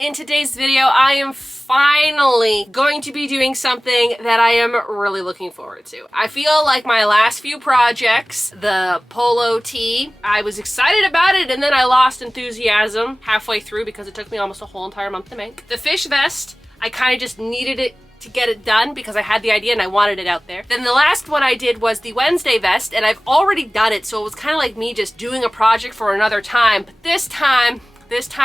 In today's video, I am finally going to be doing something that I am really looking forward to. I feel like my last few projects, the polo tee, I was excited about it and then I lost enthusiasm halfway through because it took me almost a whole entire month to make. The fish vest, I kind of just needed it to get it done because I had the idea and I wanted it out there. Then the last one I did was the Wednesday vest, and I've already done it, so it was kind of like me just doing a project for another time. But this time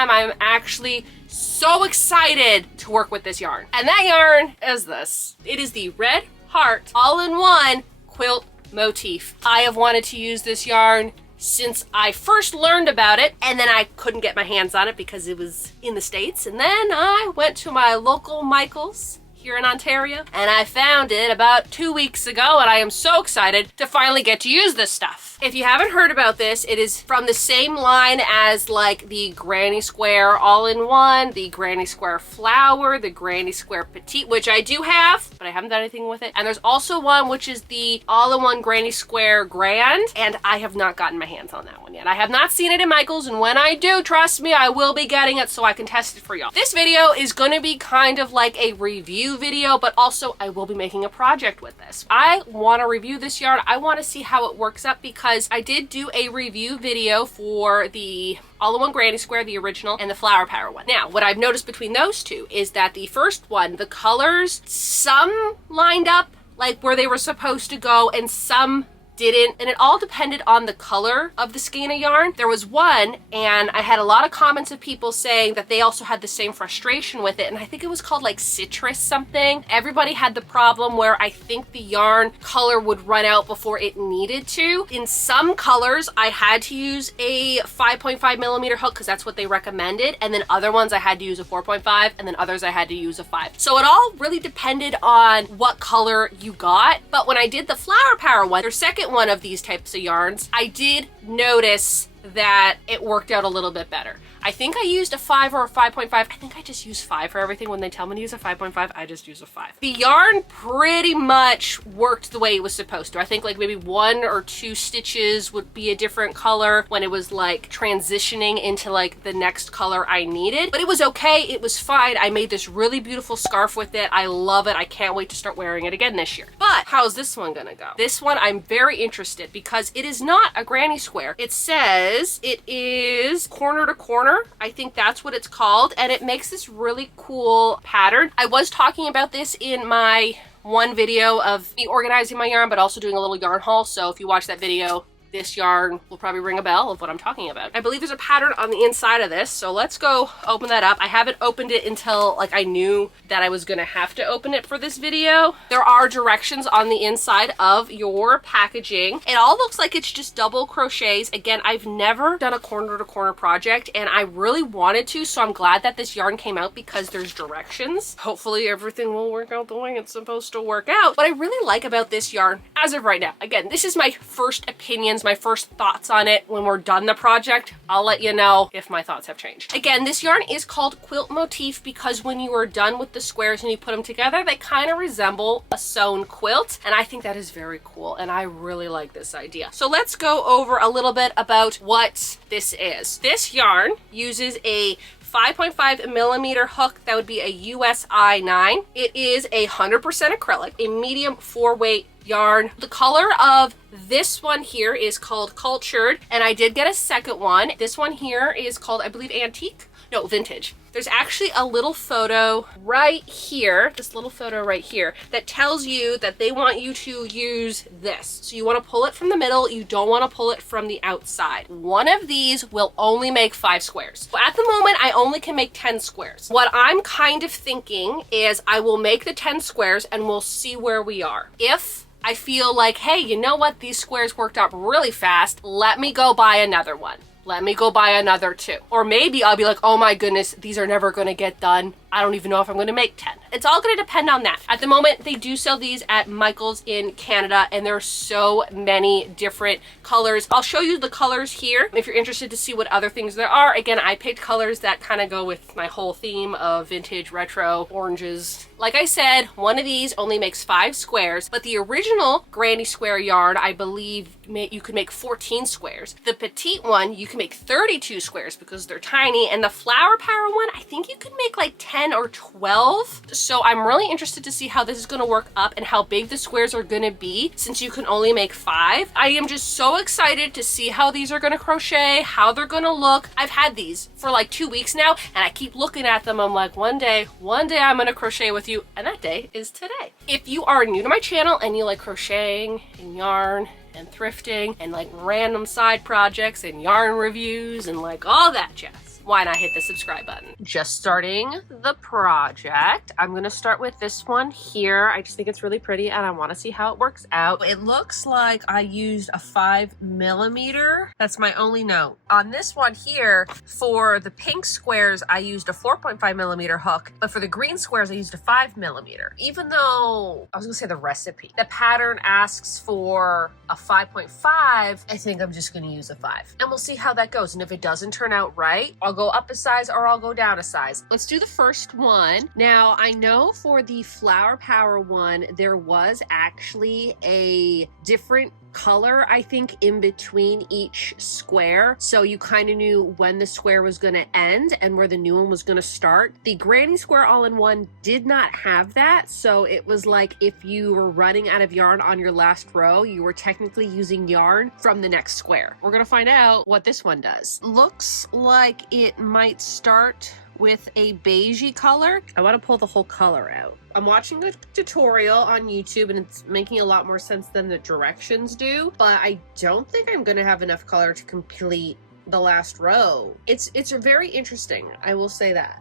I'm actually so excited to work with this yarn. And that yarn is this. It is the Red Heart all-in-one quilt motif. I have wanted to use this yarn since I first learned about it, and then I couldn't get my hands on it because it was in the States. And then I went to my local Michael's here in Ontario, and I found it about 2 weeks ago, and I am so excited to finally get to use this stuff. If you haven't heard about this, it is from the same line as like the Granny Square all-in-one, the Granny Square Flower, the Granny Square Petite, which I do have, but I haven't done anything with it. And there's also one which is the all-in-one Granny Square Grand, and I have not gotten my hands on that one yet. I have not seen it in Michael's, and when I do, trust me, I will be getting it so I can test it for y'all. This video is going to be kind of like a review video, but also I will be making a project with this. I want to review this yarn. I want to see how it works up because I did do a review video for the all-in-one Granny Square, the original, and the Flower Power one. Now, what I've noticed between those two is that the first one, the colors, some lined up like where they were supposed to go and some didn't, and it all depended on the color of the skein of yarn. There was one, and I had a lot of comments of people saying that they also had the same frustration with it, and I think it was called like citrus something. Everybody had the problem where I think the yarn color would run out before it needed to. In some colors, I had to use a 5.5 millimeter hook because that's what they recommended, and then other ones I had to use a 4.5, and then others I had to use a 5. So it all really depended on what color you got. But when I did the Flower Power one, their second one of these types of yarns, I did notice that it worked out a little bit better. I think I used a 5 or a 5.5. I think I just use 5 for everything. When they tell me to use a 5.5, I just use a 5. The yarn pretty much worked the way it was supposed to. I think like maybe 1 or 2 stitches would be a different color when it was like transitioning into like the next color I needed. But it was okay. It was fine. I made this really beautiful scarf with it. I love it. I can't wait to start wearing it again this year. But how's this one gonna go? This one I'm very interested because it is not a granny square. It says it is corner to corner. I think that's what it's called, and it makes this really cool pattern. I was talking about this in my one video of me organizing my yarn, but also doing a little yarn haul, so if you watch that video, this yarn will probably ring a bell of what I'm talking about. I believe there's a pattern on the inside of this, so let's go open that up. I haven't opened it until like I knew that I was gonna have to open it for this video. There are directions on the inside of your packaging. It all looks like it's just double crochets. Again, I've never done a corner to corner project and I really wanted to, so I'm glad that this yarn came out because there's directions. Hopefully everything will work out the way it's supposed to work out. What I really like about this yarn, as of right now, again, this is my first opinions, my first thoughts on it. When we're done the project, I'll let you know if my thoughts have changed. Again, this yarn is called quilt motif because when you are done with the squares and you put them together, they kind of resemble a sewn quilt, and I think that is very cool, and I really like this idea. So let's go over a little bit about what this is. This yarn uses a 5.5 millimeter hook. That would be a USI 9. It is 100% acrylic, a medium 4-weight yarn. The color of this one here is called Cultured, and I did get a second one. This one here is called, I believe, Antique? No, Vintage. There's actually a little photo right here, this little photo right here, that tells you that they want you to use this. So you want to pull it from the middle, you don't want to pull it from the outside. One of these will only make 5 squares. So at the moment, I only can make 10 squares. What I'm kind of thinking is I will make the 10 squares and we'll see where we are. If I feel like, hey, you know what? These squares worked out really fast. Let me go buy another one. Let me go buy another 2. Or maybe I'll be like, oh my goodness, these are never gonna get done. I don't even know if I'm going to make 10. It's all going to depend on that. At the moment, they do sell these at Michael's in Canada, and there are so many different colors. I'll show you the colors here if you're interested to see what other things there are. Again, I picked colors that kind of go with my whole theme of vintage, retro, oranges. Like I said, one of these only makes 5 squares, but the original granny square yarn, I believe you could make 14 squares. The petite one, you can make 32 squares because they're tiny, and the flower power one, I think you could make like 10 or 12. So I'm really interested to see how this is going to work up and how big the squares are going to be since you can only make 5. I am just so excited to see how these are going to crochet, how they're going to look. I've had these for like 2 weeks now, and I keep looking at them. I'm like, one day I'm going to crochet with you, and that day is today. If you are new to my channel and you like crocheting and yarn and thrifting and like random side projects and yarn reviews and like all that jazz, why not hit the subscribe button? Just starting the project. I'm gonna start with this one here. I just think it's really pretty and I wanna see how it works out. It looks like I used a 5mm. That's my only note. On this one here, for the pink squares, I used a 4.5mm hook, but for the green squares, I used a 5mm. Even though, I was gonna say the recipe, the pattern asks for a 5.5, I think I'm just gonna use a 5. And we'll see how that goes. And if it doesn't turn out right, I'll go up a size or I'll go down a size. Let's do the first one. Now, I know for the flower power one, there was actually a different color, I think, in between each square. So you kind of knew when the square was going to end and where the new one was going to start. The granny square all-in-one did not have that. So it was like if you were running out of yarn on your last row, you were technically using yarn from the next square. We're going to find out what this one does. Looks like it might start with a beigey color. I want to pull the whole color out. I'm watching a tutorial on YouTube and it's making a lot more sense than the directions do, but I don't think I'm going to have enough color to complete the last row. It's very interesting, I will say that.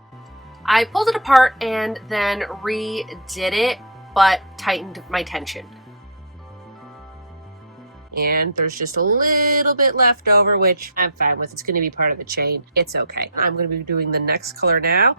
I pulled it apart and then redid it, but tightened my tension. And there's just a little bit left over, which I'm fine with. It's going to be part of the chain. It's okay. I'm going to be doing the next color now.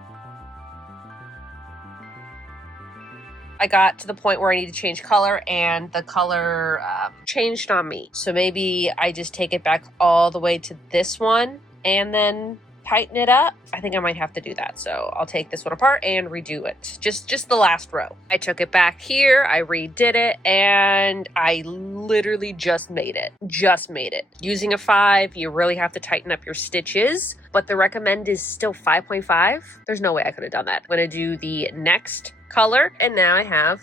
I got to the point where I need to change color and the color changed on me. So maybe I just take it back all the way to this one and then tighten it up. I think I might have to do that. So I'll take this one apart and redo it. Just the last row. I took it back here, I redid it, and I literally just made it. Using a 5, you really have to tighten up your stitches, but the recommend is still 5.5. There's no way I could have done that. I'm gonna do the next color, and now I have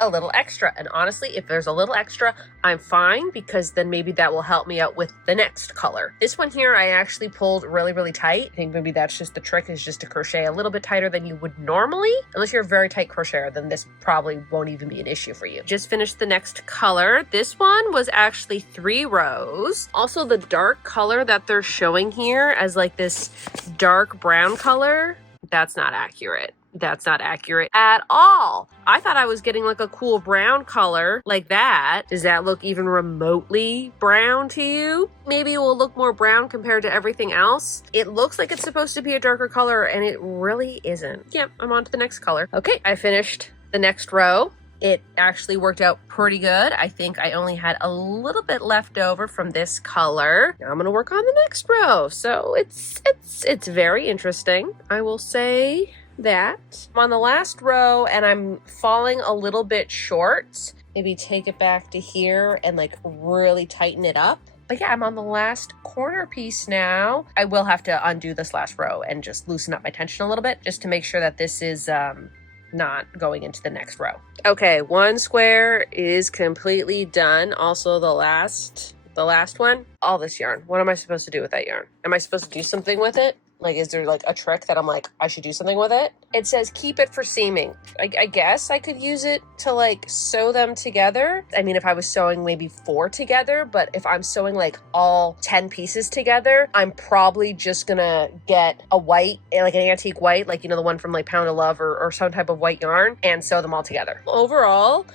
a little extra. And honestly, if there's a little extra, I'm fine, because then maybe that will help me out with the next color. This one here, I actually pulled really tight. I think maybe that's just the trick, is just to crochet a little bit tighter than you would normally. Unless you're a very tight crocheter, then this probably won't even be an issue for you. Just finished the next color. This one was actually 3 rows. Also, the dark color that they're showing here as like this dark brown color, that's not accurate. That's not accurate at all. I thought I was getting like a cool brown color like that. Does that look even remotely brown to you? Maybe it will look more brown compared to everything else. It looks like it's supposed to be a darker color and it really isn't. Yep, I'm on to the next color. Okay, I finished the next row. It actually worked out pretty good. I think I only had a little bit left over from this color. Now I'm gonna work on the next row. So it's very interesting, I will say that. I'm on the last row and I'm falling a little bit short. Maybe take it back to here and like really tighten it up. But yeah, I'm on the last corner piece now. I will have to undo this last row and just loosen up my tension a little bit just to make sure that this is not going into the next row. Okay, one square is completely done. Also the last one. All this yarn. What am I supposed to do with that yarn? Am I supposed to do something with it? Like, is there like a trick that I'm like, I should do something with it? It says keep it for seaming. I guess I could use it to like sew them together. I mean, if I was sewing maybe 4 together, but if I'm sewing like all 10 pieces together, I'm probably just gonna get a white, like an antique white, like, you know, the one from like Pound of Love or some type of white yarn, and sew them all together. Overall,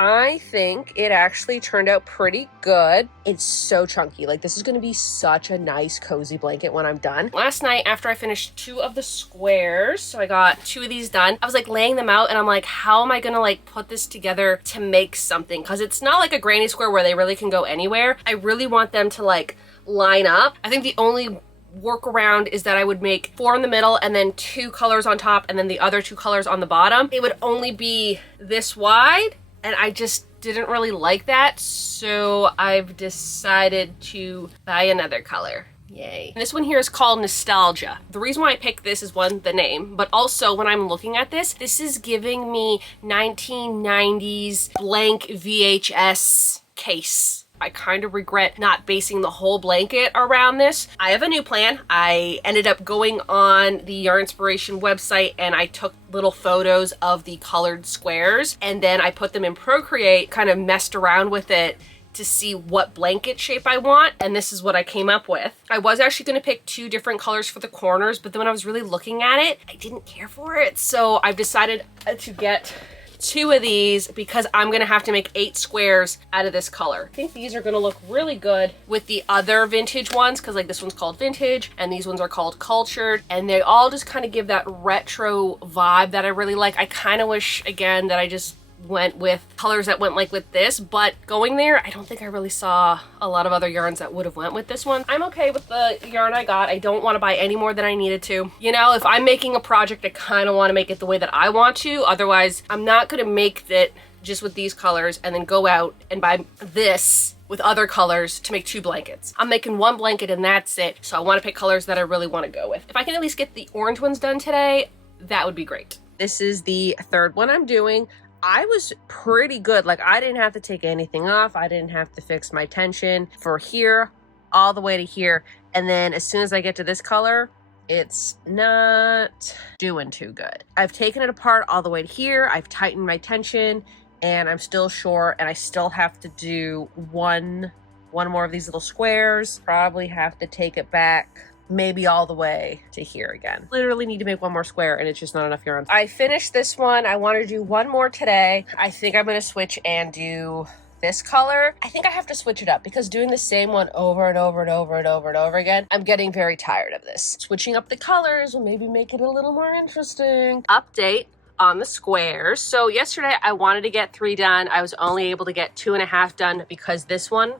I think it actually turned out pretty good. It's so chunky. Like, this is gonna be such a nice cozy blanket when I'm done. Last night, after I finished 2 of the squares, so I got 2 of these done, I was like laying them out and I'm like, how am I gonna like put this together to make something? Because it's not like a granny square where they really can go anywhere. I really want them to like line up. I think the only workaround is that I would make 4 in the middle and then 2 colors on top and then the other 2 colors on the bottom. It would only be this wide, and I just didn't really like that, so I've decided to buy another color. Yay. And this one here is called Nostalgia. The reason why I picked this is, one, the name, but also when I'm looking at this, this is giving me 1990s blank VHS case. I kind of regret not basing the whole blanket around this. I have a new plan. I ended up going on the Yarn Inspiration website and I took little photos of the colored squares and then I put them in Procreate, kind of messed around with it to see what blanket shape I want, and this is what I came up with. I was actually going to pick 2 different colors for the corners, but then when I was really looking at it, I didn't care for it, so I've decided to get 2 of these because I'm gonna have to make 8 squares out of this color. I think these are gonna look really good with the other vintage ones, because like this one's called vintage and these ones are called cultured, and they all just kind of give that retro vibe that I really like. I kind of wish, again, that I just went with colors that went like with this, but going there, I don't think I really saw a lot of other yarns that would have went with this one. I'm okay with the yarn I got. I don't want to buy any more than I needed to. You know, if I'm making a project, I kind of want to make it the way that I want to. Otherwise, I'm not going to make it just with these colors and then go out and buy this with other colors to make 2 blankets. I'm making 1 blanket and that's it. So I want to pick colors that I really want to go with. If I can at least get the orange ones done today, that would be great. This is the 3rd one I'm doing. I was pretty good. Like, I didn't have to take anything off. I didn't have to fix my tension for here all the way to here. And then as soon as I get to this color, it's not doing too good. I've taken it apart all the way to here. I've tightened my tension and I'm still short, and I still have to do one more of these little squares. Probably have to take it back maybe all the way to here again. Literally need to make 1 more square and it's just not enough yarn. I finished this one. I want to do 1 more today. I think I'm going to switch and do this color. I think I have to switch it up because doing the same one over and over and over and over and over again, I'm getting very tired of this. Switching up the colors will maybe make it a little more interesting. Update on the squares. So yesterday I wanted to get 3 done. I was only able to get 2.5 done because this one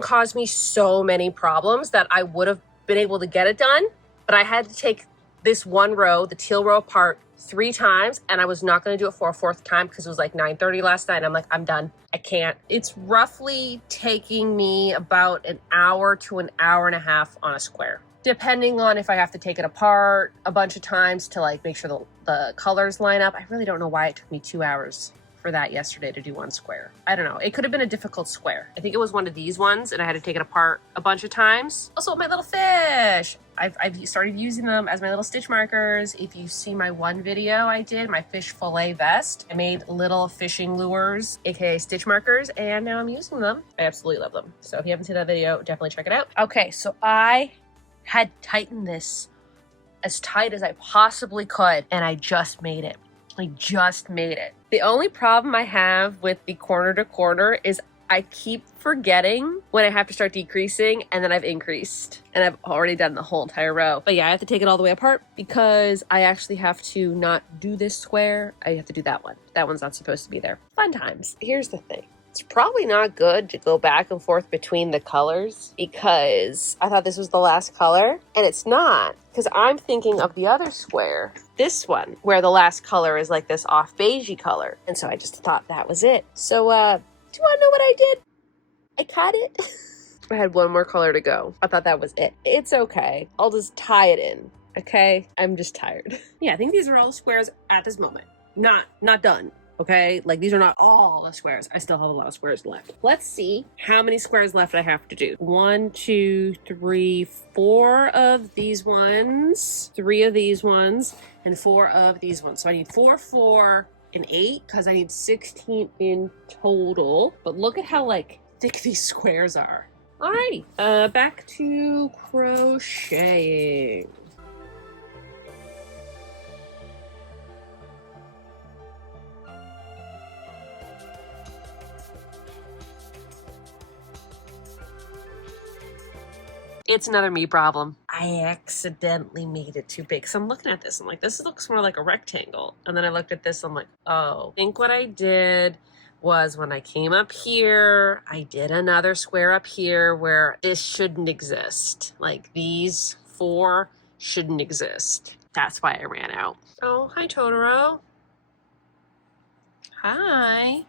caused me so many problems that I would have been able to get it done, but I had to take this 1 row, the teal row, apart 3 times, and I was not going to do it for a 4th time because it was like 9:30 last night. I'm like, I'm done. I can't. It's roughly taking me about an hour to an hour and a half on a square, depending on if I have to take it apart a bunch of times to like make sure the colors line up. I really don't know why it took me 2 hours for that yesterday to do 1 square. I don't know. It could have been a difficult square. I think it was one of these ones and I had to take it apart a bunch of times. Also, my little fish. I've started using them as my little stitch markers. If you see my one video I did, my fish fillet vest, I made little fishing lures, aka stitch markers, and now I'm using them. I absolutely love them. So if you haven't seen that video, definitely check it out. Okay, so I had tightened this as tight as I possibly could, and I just made it. I just made it. The only problem I have with the corner to corner is I keep forgetting when I have to start decreasing, and then I've increased and I've already done the whole entire row. But yeah, I have to take it all the way apart because I actually have to not do this square. I have to do that one. That one's not supposed to be there. Fun times. Here's the thing. It's probably not good to go back and forth between the colors because I thought this was the last color and it's not, because I'm thinking of the other square, this one, where the last color is like this off beigey color. And so I just thought that was it. So, do you want to know what I did? I cut it. I had 1 more color to go. I thought that was it. It's okay. I'll just tie it in. Okay? I'm just tired. Yeah, I think these are all the squares at this moment. Not done. Okay, like these are not all the squares. I still have a lot of squares left. Let's see how many squares left I have to do. 1, 2, 3, 4 of these ones, 3 of these ones, and 4 of these ones. So I need 4, 4, and 8 because I need 16 in total. But look at how like thick these squares are. Alrighty, back to crocheting. It's another me problem. I accidentally made it too big. So I'm looking at this. I'm like, this looks more like a rectangle. And then I looked at this. I'm like, oh, I think what I did was when I came up here, I did another square up here where this shouldn't exist. Like these 4 shouldn't exist. That's why I ran out. Oh, hi, Totoro. Hi.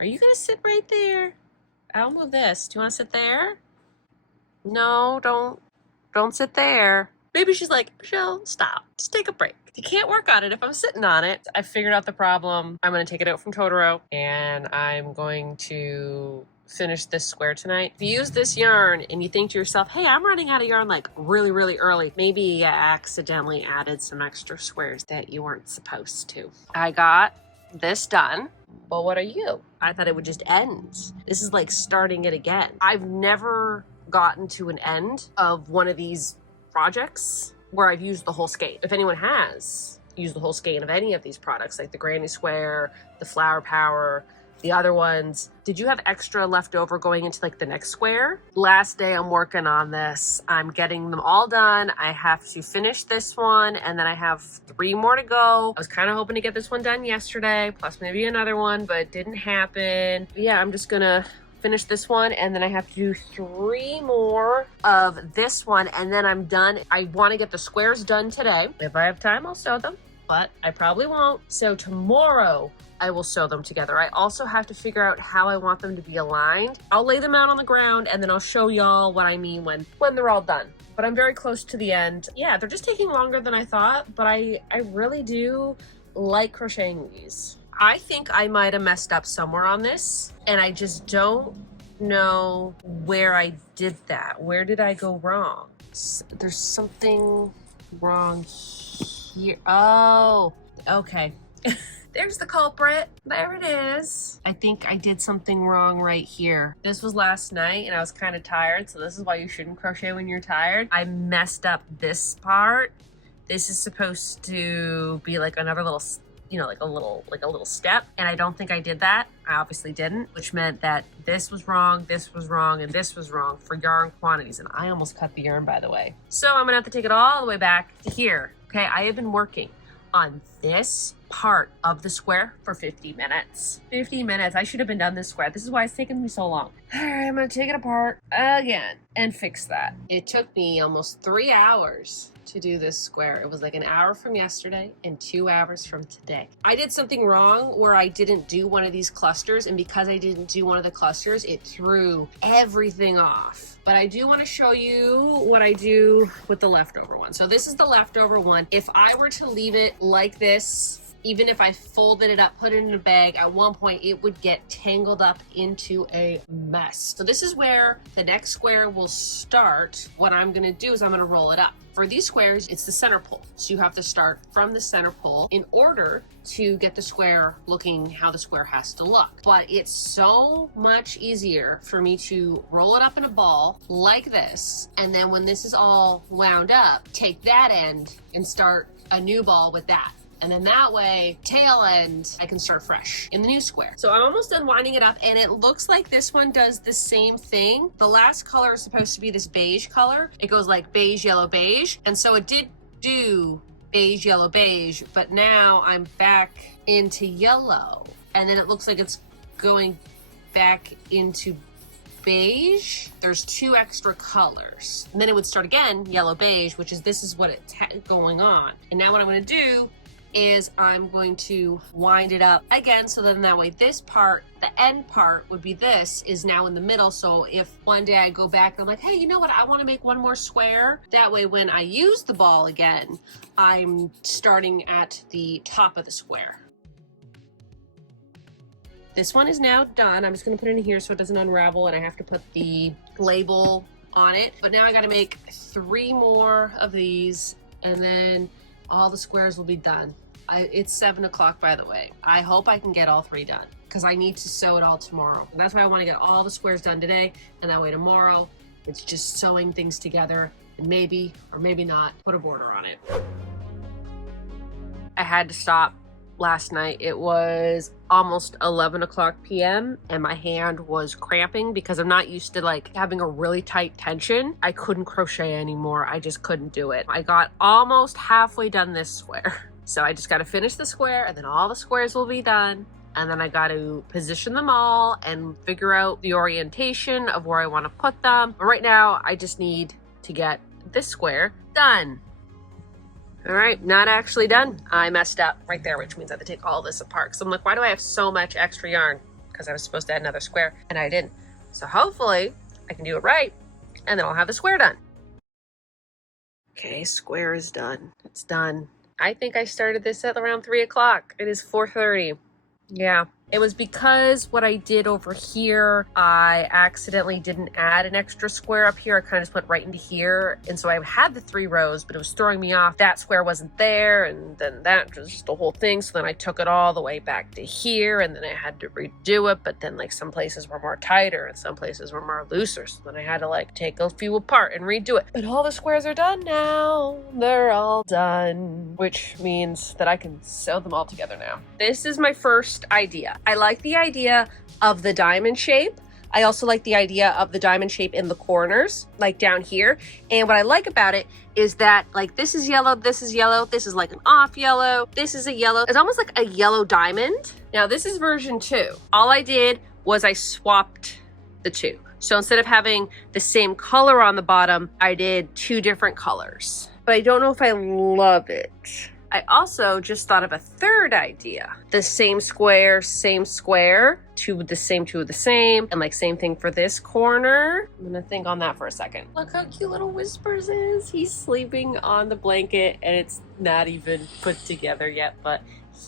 Are you gonna sit right there? I'll move this. Do you wanna sit there? No, don't sit there. Maybe she's like, Michelle, stop. Just take a break. You can't work on it if I'm sitting on it. I figured out the problem. I'm gonna take it out from Totoro and I'm going to finish this square tonight. If you use this yarn and you think to yourself, hey, I'm running out of yarn like really, really early, maybe you accidentally added some extra squares that you weren't supposed to. I got this done. But what are you? I thought it would just end. This is like starting it again. I've never gotten to an end of one of these projects where I've used the whole skein. If anyone has used the whole skein of any of these products, like the Granny Square, the Flower Power, the other ones, did you have extra left over going into like the next square? Last day I'm working on this. I'm getting them all done. I have to finish this one and then I have 3 more to go. I was kind of hoping to get this one done yesterday, plus maybe another one, but it didn't happen. But yeah, I'm just gonna finish this one and then I have to do 3 more of this one and then I'm done. I want to get the squares done today. If I have time, I'll sew them, but I probably won't. So tomorrow I will sew them together. I also have to figure out how I want them to be aligned. I'll lay them out on the ground and then I'll show y'all what I mean when they're all done. But I'm very close to the end. Yeah, they're just taking longer than I thought, but I really do like crocheting these. I think I might have messed up somewhere on this and I just don't know where I did that. Where did I go wrong? There's something wrong here. Oh, okay. There's the culprit. There it is. I think I did something wrong right here. This was last night and I was kind of tired, so this is why you shouldn't crochet when you're tired. I messed up this part. This is supposed to be like another little, you know, like a little step, and I don't think I did that. I obviously didn't, which meant that this was wrong, and this was wrong for yarn quantities, and I almost cut the yarn, by the way. So I'm gonna have to take it all the way back to here. Okay, I have been working on this part of the square for 50 minutes. 50 minutes. I should have been done this square. This is why it's taken me so long. All right, I'm gonna take it apart again and fix that. It took me almost 3 hours to do this square. It was like an hour from yesterday and 2 hours from today. I did something wrong where I didn't do one of these clusters, and because I didn't do one of the clusters, it threw everything off. But I do want to show you what I do with the leftover one. So this is the leftover one. If I were to leave it like this, even if I folded it up, put it in a bag, at one point it would get tangled up into a mess. So this is where the next square will start. What I'm gonna do is I'm gonna roll it up. For these squares, it's the center pole. So you have to start from the center pole in order to get the square looking how the square has to look. But it's so much easier for me to roll it up in a ball like this. And then when this is all wound up, take that end and start a new ball with that. And then that way, tail end, I can start fresh in the new square. So I'm almost done winding it up, and it looks like this one does the same thing. The last color is supposed to be this beige color. It goes like beige, yellow, beige. And so it did do beige, yellow, beige, but now I'm back into yellow. And then it looks like it's going back into beige. There's 2 extra colors. And then it would start again, yellow, beige, which is, this is what it's going on. And now what I'm gonna do is I'm going to wind it up again, so then that way this part, the end part would be this, is now in the middle. So if one day I go back and I'm like, hey, you know what, I want to make one more square, that way when I use the ball again, I'm starting at the top of the square. This one is now done. I'm just going to put it in here so it doesn't unravel, and I have to put the label on it. But now I got to make 3 more of these, and then all the squares will be done. It's 7 o'clock, by the way. I hope I can get all 3 done because I need to sew it all tomorrow. And that's why I want to get all the squares done today, and that way tomorrow it's just sewing things together and maybe or maybe not put a border on it. I had to stop last night. It was almost 11 o'clock p.m. and my hand was cramping because I'm not used to like having a really tight tension. I couldn't crochet anymore. I just couldn't do it. I got almost halfway done this square. So I just got to finish the square and then all the squares will be done. And then I got to position them all and figure out the orientation of where I want to put them. But right now I just need to get this square done. All right, not actually done. I messed up right there, which means I have to take all this apart. So I'm like, why do I have so much extra yarn? Because I was supposed to add another square and I didn't. So hopefully I can do it right and then I'll have the square done. Okay, square is done. It's done. I think I started this at around 3 o'clock. It is 4:30. Yeah. It was because what I did over here, I accidentally didn't add an extra square up here. I kind of just went right into here. And so I had the 3 rows, but it was throwing me off. That square wasn't there. And then that was just the whole thing. So then I took it all the way back to here and then I had to redo it. But then like some places were more tighter and some places were more looser. So then I had to like take a few apart and redo it. But all the squares are done now. They're all done, which means that I can sew them all together now. This is my first idea. I like the idea of the diamond shape. I also like the idea of the diamond shape in the corners, like down here. And what I like about it is that like this is yellow, this is yellow, this is like an off yellow, this is a yellow. It's almost like a yellow diamond. Now this is version 2. All I did was I swapped the 2. So instead of having the same color on the bottom, I did 2 different colors. But I don't know if I love it. I also just thought of a third idea. The same square, two of the same, and like same thing for this corner. I'm gonna think on that for a second. Look how cute little Whispers is. He's sleeping on the blanket and it's not even put together yet, but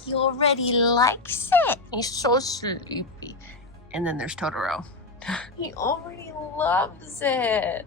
he already likes it. He's so sleepy. And then there's Totoro. He already loves it.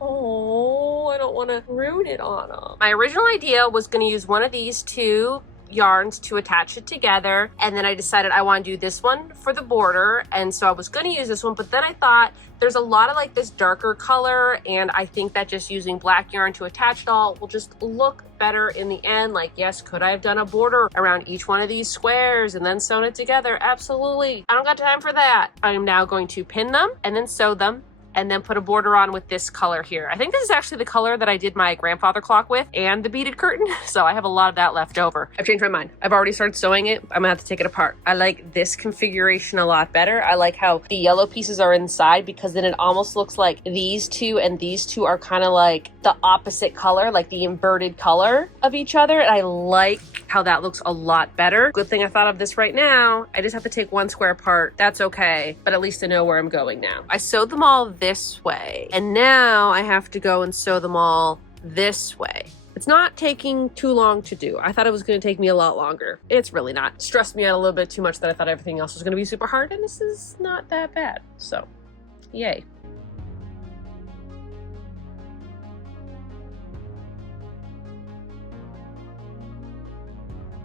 Oh, I don't want to ruin it on him. My original idea was going to use one of these 2 yarns to attach it together, and then I decided I want to do this one for the border, and so I was going to use this one, but then I thought there's a lot of like this darker color, and I think that just using black yarn to attach it all will just look better in the end. Like, yes, could I have done a border around each one of these squares and then sewn it together? Absolutely. I don't got time for that. I am now going to pin them and then sew them and then put a border on with this color here. I think this is actually the color that I did my grandfather clock with and the beaded curtain. So I have a lot of that left over. I've changed my mind. I've already started sewing it. I'm gonna have to take it apart. I like this configuration a lot better. I like how the yellow pieces are inside because then it almost looks like these 2 and these 2 are kind of like the opposite color, like the inverted color of each other. And I like how that looks a lot better. Good thing I thought of this right now. I just have to take 1 square apart. That's okay, but at least I know where I'm going now. I sewed them all this way, and now I have to go and sew them all this way. It's not taking too long to do. I thought it was going to take me a lot longer. It's really not. It stressed me out a little bit too much that I thought everything else was going to be super hard, and this is not that bad. So, yay.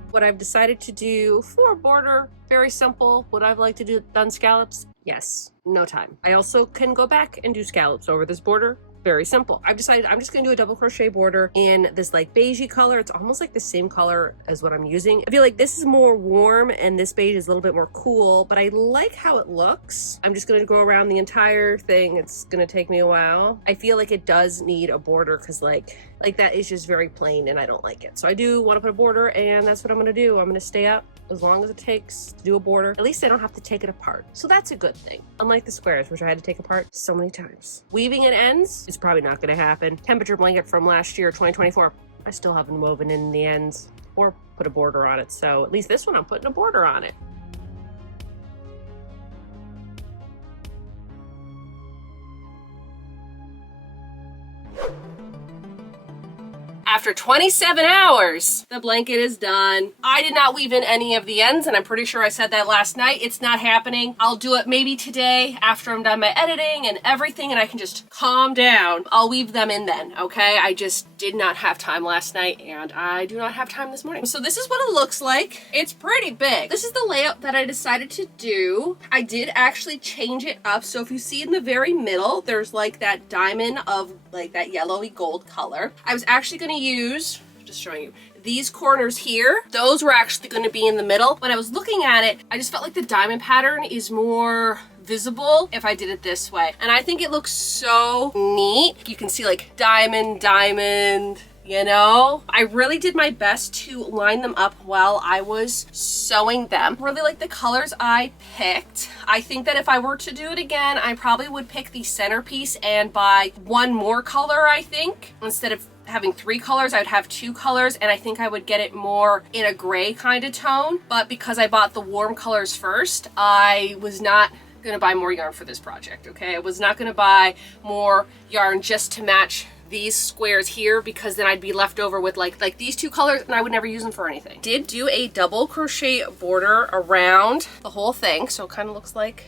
What I've decided to do for border, very simple. Would I like to do done scallops? Yes, no time. I also can go back and do scallops over this border. Very simple. I've decided I'm just gonna do a double crochet border in this like beigey color. It's almost like the same color as what I'm using. I feel like this is more warm and this beige is a little bit more cool, but I like how it looks. I'm just gonna go around the entire thing. It's gonna take me a while. I feel like it does need a border because like that is just very plain and I don't like it. So I do want to put a border, and that's what I'm gonna do. I'm gonna stay up as long as it takes to do a border. At least I don't have to take it apart. So that's a good thing. Unlike the squares, which I had to take apart so many times. Weaving in ends is probably not gonna happen. Temperature blanket from last year, 2024. I still haven't woven in the ends or put a border on it. So at least this one I'm putting a border on it. After 27 hours, the blanket is done. I did not weave in any of the ends, and I'm pretty sure I said that last night. It's not happening. I'll do it maybe today after I'm done my editing and everything, and I can just calm down. I'll weave them in then, okay? I just did not have time last night, and I do not have time this morning. So this is what it looks like. It's pretty big. This is the layout that I decided to do. I did actually change it up. So if you see in the very middle, there's like that diamond of like that yellowy gold color. I was actually gonna use, just showing you, these corners here, those were actually going to be in the middle. When I was looking at it, I just felt like the diamond pattern is more visible if I did it this way. And I think it looks so neat. You can see like diamond, diamond, you know? I really did my best to line them up while I was sewing them. Really like the colors I picked. I think that if I were to do it again, I probably would pick the centerpiece and buy one more color, I think. Instead of having 3 colors, I would have 2 colors, and I think I would get it more in a gray kind of tone. But because I bought the warm colors first, I was not gonna buy more yarn for this project, okay? I was not gonna buy more yarn just to match these squares here, because then I'd be left over with like these 2 colors and I would never use them for anything. Did do a double crochet border around the whole thing, so it kind of looks like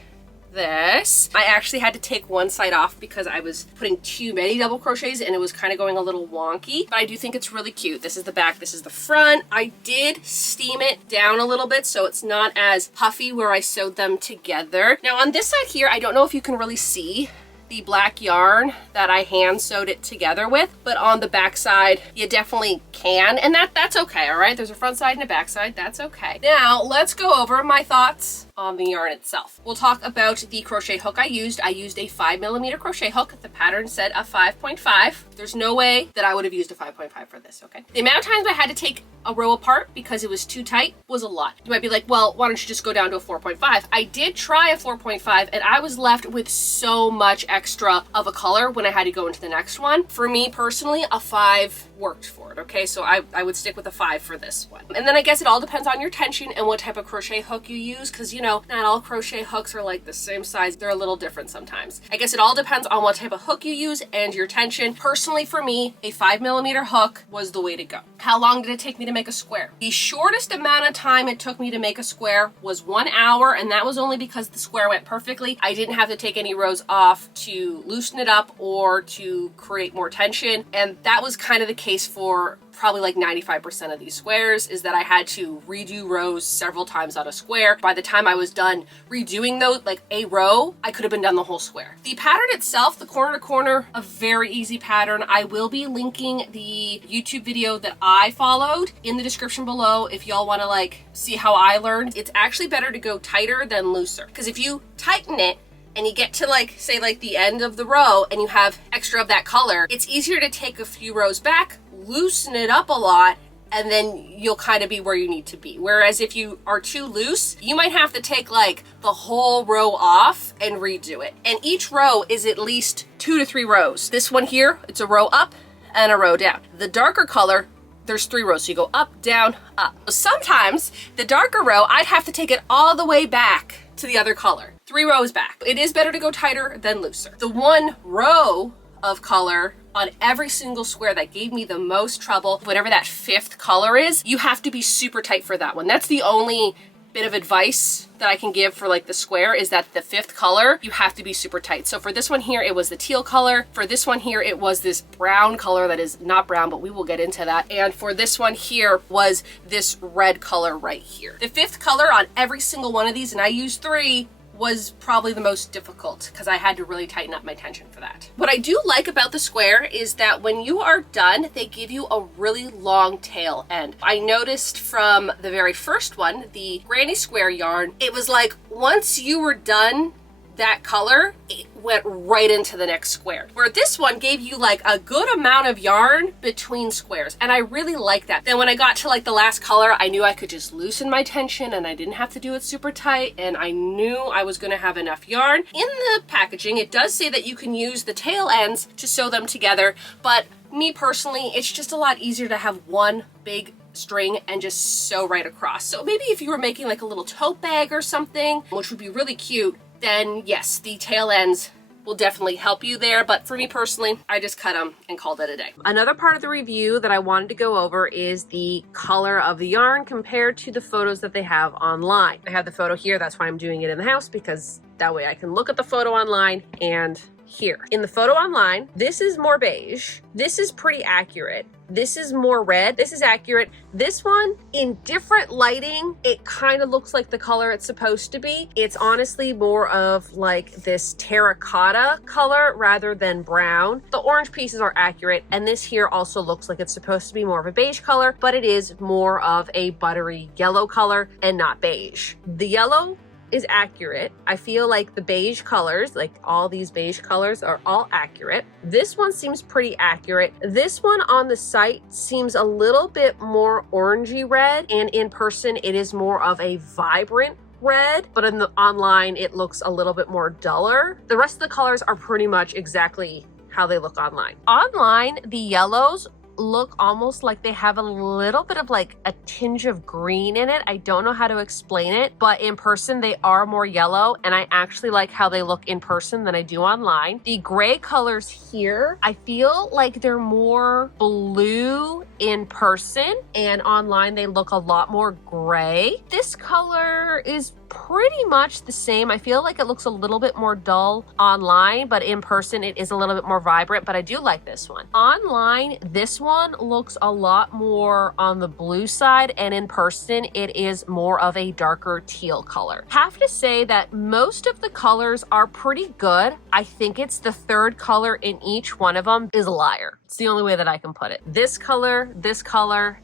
this. I actually had to take one side off because I was putting too many double crochets and it was kind of going a little wonky, but I do think it's really cute. This is the back, this is the front. I did steam it down a little bit so it's not as puffy where I sewed them together. Now on this side here, I don't know if you can really see the black yarn that I hand sewed it together with, but on the back side you definitely can, and that's okay. All right, there's a front side and a back side, that's okay. Now let's go over my thoughts on the yarn itself. We'll talk about the crochet hook I used. I used a 5mm crochet hook. The pattern said a 5.5. There's no way that I would have used a 5.5 for this, okay? The amount of times I had to take a row apart because it was too tight was a lot. You might be like, well, why don't you just go down to a 4.5? I did try a 4.5 and I was left with so much extra of a color when I had to go into the next one. For me personally, a 5 worked for it, okay? So I would stick with a 5 for this one. And then I guess it all depends on your tension and what type of crochet hook you use, because you know, not all crochet hooks are like the same size. They're a little different sometimes. I guess it all depends on what type of hook you use and your tension. Personally for me, a 5mm hook was the way to go. How long did it take me to make a square? The shortest amount of time it took me to make a square was 1 hour, and that was only because the square went perfectly. I didn't have to take any rows off to loosen it up or to create more tension, and that was kind of the case for probably like 95% of these squares, is that I had to redo rows several times on a square. By the time I was done redoing those, like a row, I could have been done the whole square. The pattern itself, the corner to corner, a very easy pattern. I will be linking the YouTube video that I followed in the description below if y'all want to like see how I learned. It's actually better to go tighter than looser, because if you tighten it and you get to like, say like the end of the row and you have extra of that color, it's easier to take a few rows back, loosen it up a lot, and then you'll kind of be where you need to be. Whereas if you are too loose, you might have to take like the whole row off and redo it. And each row is at least 2 to 3 rows. This one here, it's a row up and a row down. The darker color, there's 3 rows, so you go up, down, up. Sometimes the darker row, I'd have to take it all the way back to the other color. 3 rows back. It is better to go tighter than looser. The 1 row of color on every single square that gave me the most trouble, whatever that 5th color is, you have to be super tight for that one. That's the only bit of advice that I can give for like the square, is that the 5th color, you have to be super tight. So for this one here, it was the teal color. For this one here, it was this brown color that is not brown, but we will get into that. And for this one here was this red color right here. The 5th color on every single one of these, and I used 3, was probably the most difficult because I had to really tighten up my tension for that. What I do like about the square is that when you are done, they give you a really long tail end. I noticed from the very first one, the granny square yarn, it was like once you were done that color, it went right into the next square. Where this one gave you like a good amount of yarn between squares, and I really like that. Then when I got to like the last color, I knew I could just loosen my tension and I didn't have to do it super tight, and I knew I was gonna have enough yarn. In the packaging, it does say that you can use the tail ends to sew them together, but me personally, it's just a lot easier to have one big string and just sew right across. So maybe if you were making like a little tote bag or something, which would be really cute, then yes, the tail ends will definitely help you there. But for me personally, I just cut them and called it a day. Another part of the review that I wanted to go over is the color of the yarn compared to the photos that they have online. I have the photo here, that's why I'm doing it in the house, because that way I can look at the photo online and here. In the photo online, this is more beige. This is pretty accurate. This is more red. This is accurate. This one, in different lighting, it kind of looks like the color it's supposed to be. It's honestly more of like this terracotta color rather than brown. The orange pieces are accurate, and this here also looks like it's supposed to be more of a beige color, but it is more of a buttery yellow color and not beige. The yellow is accurate. I feel like the beige colors, like all these beige colors, are all accurate. This one seems pretty accurate. This one on the site seems a little bit more orangey red, and in person it is more of a vibrant red, but in the online it looks a little bit more duller. The rest of the colors are pretty much exactly how they look online. Online, the yellows look almost like they have a little bit of like a tinge of green in it. I don't know how to explain it, but in person they are more yellow, and I actually like how they look in person than I do online. The gray colors here, I feel like they're more blue in person, and online they look a lot more gray. This color is pretty much the same. I feel like it looks a little bit more dull online, but in person it is a little bit more vibrant, but I do like this one. Online, this one looks a lot more on the blue side, and in person it is more of a darker teal color. Have to say that most of the colors are pretty good. I think it's the third color in each one of them is a liar. It's the only way that I can put it. This color,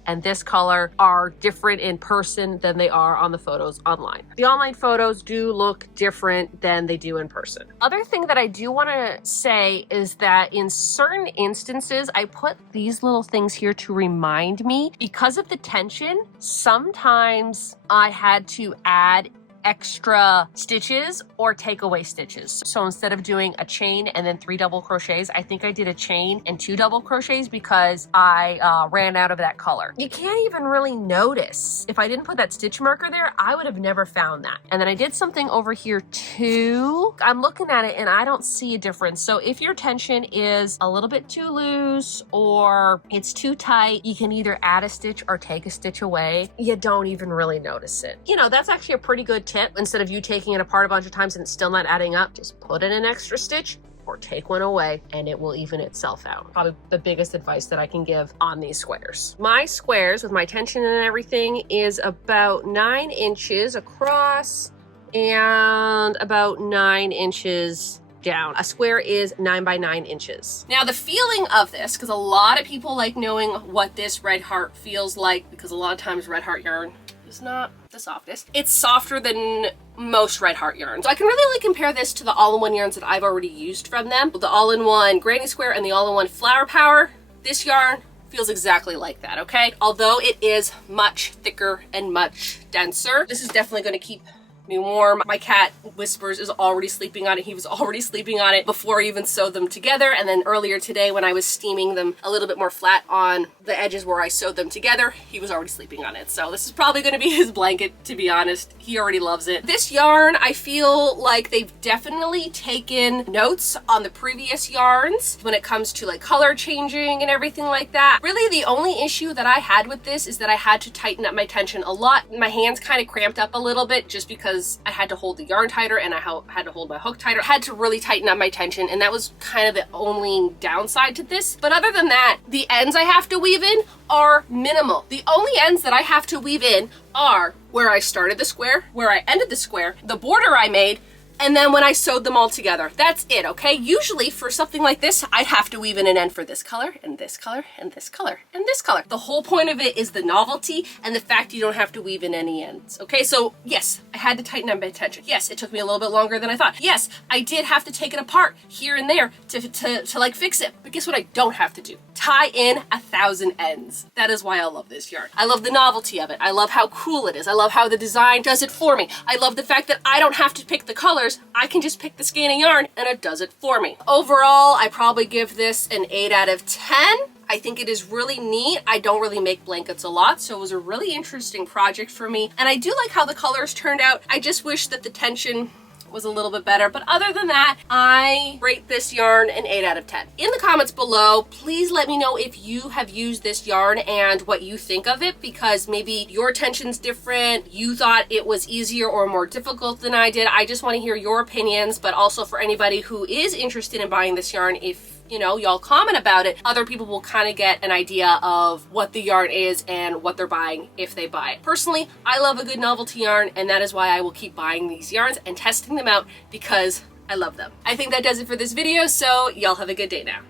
and this color are different in person than they are on the photos online. The online photos do look different than they do in person. Other thing that I do want to say is that in certain instances, I put these little things here to remind me, because of the tension, sometimes I had to add extra stitches or take away stitches. So instead of doing a chain and then 3 double crochets, I think I did a chain and 2 double crochets because I ran out of that color. You can't even really notice. If I didn't put that stitch marker there, I would have never found that. And then I did something over here too. I'm looking at it and I don't see a difference. So if your tension is a little bit too loose or it's too tight, you can either add a stitch or take a stitch away. You don't even really notice it. You know, that's actually a pretty good tip. Instead of you taking it apart a bunch of times and it's still not adding up, just put in an extra stitch or take one away and it will even itself out. Probably the biggest advice that I can give on these squares. My squares with my tension and everything is about 9 inches across and about 9 inches down. A square is 9 by 9 inches. Now the feeling of this, because a lot of people like knowing what this red heart feels like, because a lot of times red heart yarn is not the softest. It's softer than most red heart yarns. So I can really compare this to the all-in-one yarns that I've already used from them. The all-in-one granny square and the all-in-one flower power. This yarn feels exactly like that, okay? Although it is much thicker and much denser. This is definitely going to keep me warm. My cat Whispers is already sleeping on it. He was already sleeping on it before I even sewed them together. And then earlier today when I was steaming them a little bit more flat on the edges where I sewed them together, he was already sleeping on it. So this is probably going to be his blanket, to be honest. He already loves it. This yarn, I feel like they've definitely taken notes on the previous yarns when it comes to like color changing and everything like that. Really the only issue that I had with this is that I had to tighten up my tension a lot. My hands kind of cramped up a little bit just because I had to hold the yarn tighter and I had to hold my hook tighter. I had to really tighten up my tension, and that was kind of the only downside to this. But other than that, the ends I have to weave in are minimal. The only ends that I have to weave in are where I started the square, where I ended the square, the border I made, and then when I sewed them all together. That's it, okay? Usually for something like this, I'd have to weave in an end for this color, and this color, and this color, and this color. The whole point of it is the novelty and the fact you don't have to weave in any ends, okay? So yes, I had to tighten up my tension. Yes, it took me a little bit longer than I thought. Yes, I did have to take it apart here and there to like fix it. But guess what I don't have to do? Tie in 1,000 ends. That is why I love this yarn. I love the novelty of it. I love how cool it is. I love how the design does it for me. I love the fact that I don't have to pick the colors. I can just pick the skein of yarn and it does it for me. Overall, I probably give this an 8 out of 10. I think it is really neat. I don't really make blankets a lot, so it was a really interesting project for me. And I do like how the colors turned out. I just wish that the tension was a little bit better. But other than that, I rate this yarn an 8 out of 10. In the comments below, please let me know if you have used this yarn and what you think of it, because maybe your tension's different. You thought it was easier or more difficult than I did. I just want to hear your opinions, but also for anybody who is interested in buying this yarn, if you know, y'all comment about it, other people will kind of get an idea of what the yarn is and what they're buying if they buy it. Personally, I love a good novelty yarn, and that is why I will keep buying these yarns and testing them out, because I love them. I think that does it for this video, so y'all have a good day now.